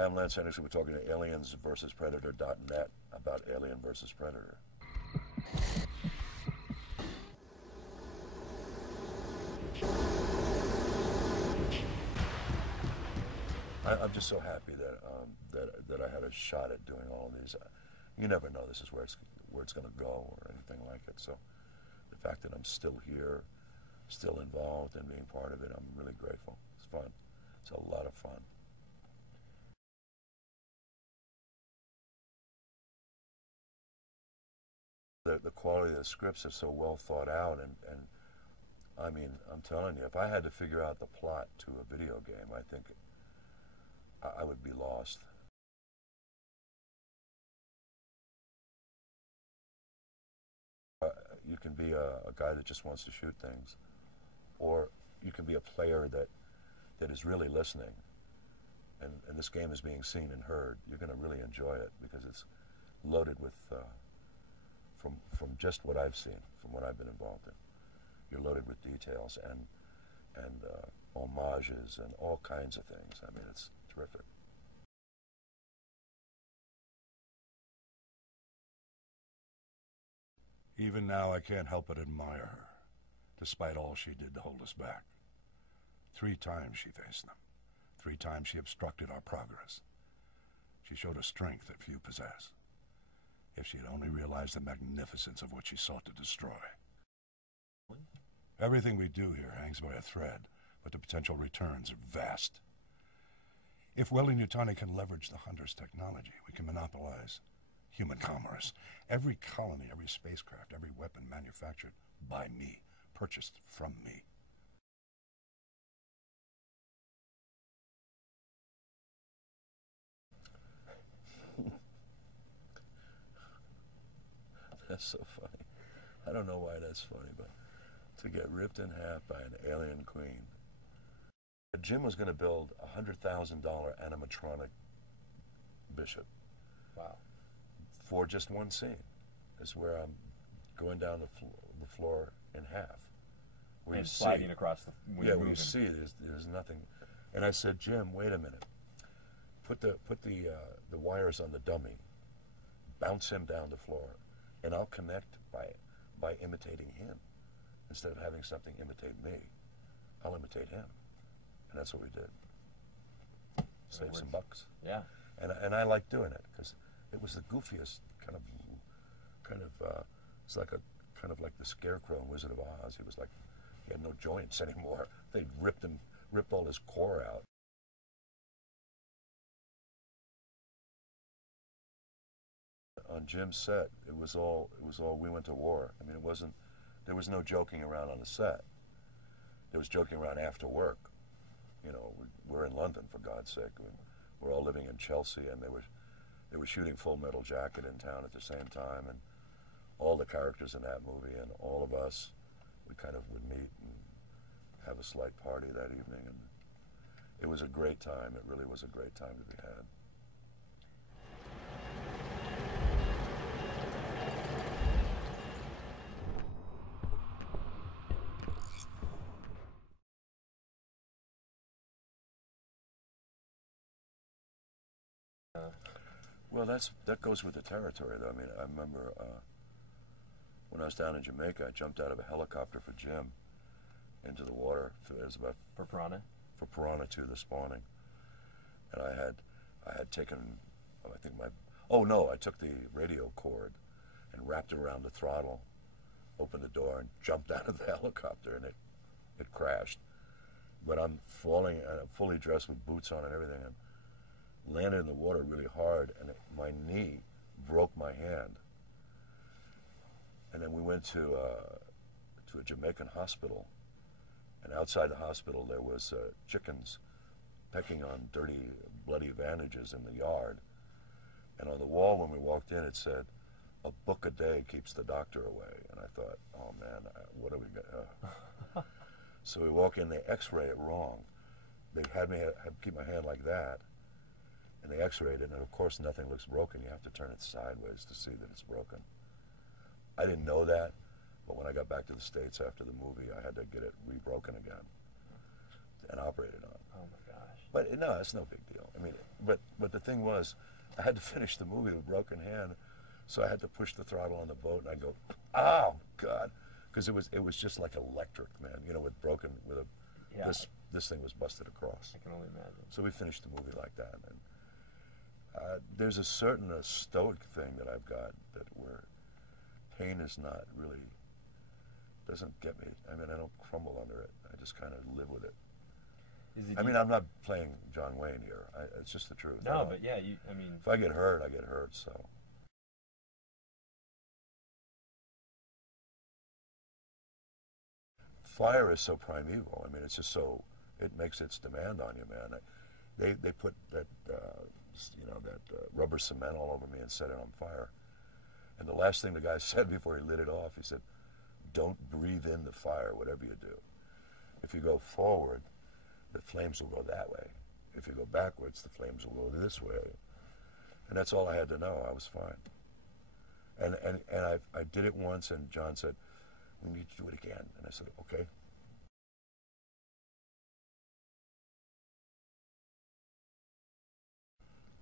Hi, I'm Lance Henriksen. We're talking to aliensversuspredator.net about Alien versus Predator. I'm just so happy that I had a shot at doing all of these. You never know this is where it's going to go or anything like it. So the fact that I'm still here, still involved and being part of it, I'm really grateful. It's fun. It's a lot of fun. The quality of the scripts are so well thought out, and I mean, I'm telling you, if I had to figure out the plot to a video game, I think I would be lost. You can be a guy that just wants to shoot things, or you can be a player that is really listening, and this game is being seen and heard. You're going to really enjoy it because it's loaded with, from just what I've seen, from what I've been involved in, you're loaded with details and homages and all kinds of things. I mean, it's terrific. Even now, I can't help but admire her, despite all she did to hold us back. 3 times she faced them. 3 times she obstructed our progress. She showed a strength that few possess. If she had only realized the magnificence of what she sought to destroy. Everything we do here hangs by a thread, but the potential returns are vast. If Weyland-Yutani can leverage the Hunter's technology, we can monopolize human commerce. Every colony, every spacecraft, every weapon manufactured by me, purchased from me. That's so funny. I don't know why that's funny, but to get ripped in half by an alien queen. Jim was going to build a $100,000 animatronic bishop. Wow. For just one scene. It's where I'm going down the floor in half. Where and you sliding see, across the where you see there's nothing. And I said, Jim, wait a minute. Put the wires on the dummy. Bounce him down the floor. And I'll connect by imitating him. Instead of having something imitate me, I'll imitate him. And that's what we did. Save some bucks. Yeah. And I like doing it because it was the goofiest kind of it's like a kind of like the Scarecrow in Wizard of Oz. He was like, he had no joints anymore. They'd ripped all his core out. On Jim's set, it was all we went to war. I mean, there was no joking around on the set. There was joking around after work. You know, we're in London, for God's sake. We're all living in Chelsea, and they were shooting Full Metal Jacket in town at the same time, and all the characters in that movie and all of us, we kind of would meet and have a slight party that evening, and it was a great time. It really was a great time to be had. Well, that goes with the territory, though. I mean, I remember when I was down in Jamaica, I jumped out of a helicopter for Jim into the water. It was about for Piranha. For Piranha 2, the spawning, and I had taken, I think I took the radio cord and wrapped it around the throttle, opened the door, and jumped out of the helicopter, and it crashed. But I'm falling, fully dressed with boots on and everything, and landed in the water really hard, and my knee broke my hand. And then we went to a Jamaican hospital, and outside the hospital there was chickens pecking on dirty, bloody bandages in the yard. And on the wall when we walked in it said, "A book a day keeps the doctor away." And I thought, oh man, what are we going to... So we walk in, they x-ray it wrong. They had me keep my hand like that, and they x-rayed it, and of course nothing looks broken. You have to turn it sideways to see that it's broken. I didn't know that, but when I got back to the States after the movie, I had to get it re-broken again. and operated on. Oh my gosh. But no, it's no big deal. I mean, but the thing was, I had to finish the movie with a broken hand, so I had to push the throttle on the boat, and I go, oh God, because it was just like electric, man. You know, with broken with a this thing was busted across. I can only imagine. So we finished the movie like that, and there's a certain stoic thing that I've got that where pain is not really doesn't get me. I mean, I don't crumble under it. I just kind of live with it. I mean, I'm not playing John Wayne here. It's just the truth. No, but yeah, I mean, if I get hurt, I get hurt. So. Fire is so primeval. I mean, it's just so, it makes its demand on you, man. They put that, rubber cement all over me and set it on fire. And the last thing the guy said before he lit it off, he said, don't breathe in the fire, whatever you do. If you go forward, the flames will go that way. If you go backwards, the flames will go this way. And that's all I had to know. I was fine. And I did it once, and John said, we need to do it again. And I said, okay.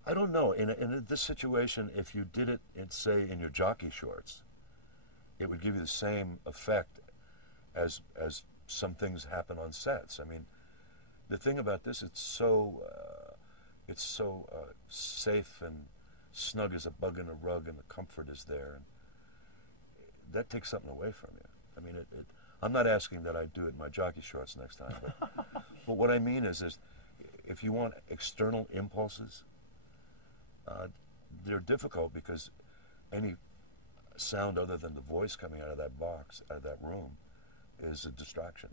I don't know. In this situation, if you did it, say, in your jockey shorts, it would give you the same effect as some things happen on sets. I mean, the thing about this, it's so safe and snug as a bug in a rug, and the comfort is there. And that takes something away from you. I mean, I'm not asking that I do it in my jockey shorts next time, but what I mean is if you want external impulses, they're difficult because any sound other than the voice coming out of that box, out of that room, is a distraction.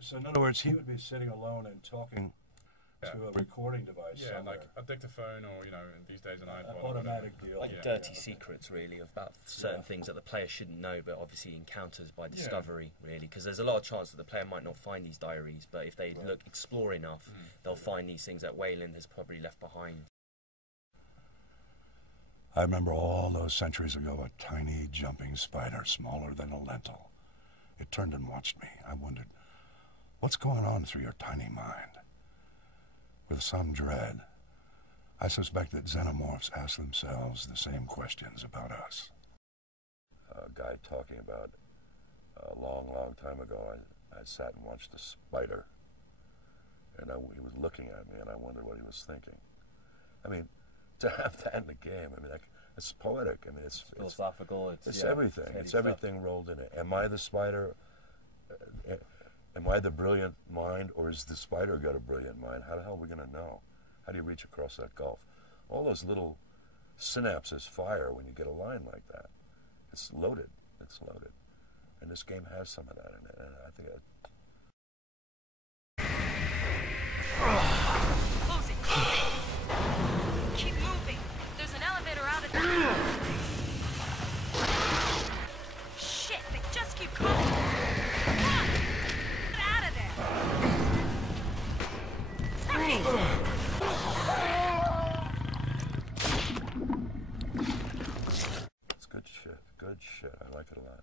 So in other words, he would be sitting alone and talking to a recording device. Yeah, somewhere. like a dictaphone, or these days an iPod. Automatic deal. Like dirty secrets, really, about certain things that the player shouldn't know, but obviously encounters by discovery, really. Because there's a lot of chance that the player might not find these diaries, but if they explore enough, they'll find these things that Wayland has probably left behind. I remember all those centuries ago, a tiny jumping spider, smaller than a lentil. It turned and watched me. I wondered, what's going on through your tiny mind? With some dread, I suspect that xenomorphs ask themselves the same questions about us. A guy talking about a long, long time ago, I sat and watched a spider, and he was looking at me, and I wondered what he was thinking. I mean, to have that in the game, I mean, it's poetic. I mean, it's philosophical. It's everything. It's everything rolled in it. Am I the spider? Am I the brilliant mind, or is the spider got a brilliant mind? How the hell are we going to know? How do you reach across that gulf? All those little synapses fire when you get a line like that. It's loaded. It's loaded. And this game has some of that in it. And I think Close it. Keep moving. There's an elevator out at the... Shit, they just keep coming. Come on. Get out of there. Hurry. it's good shit. Good shit. I like it a lot.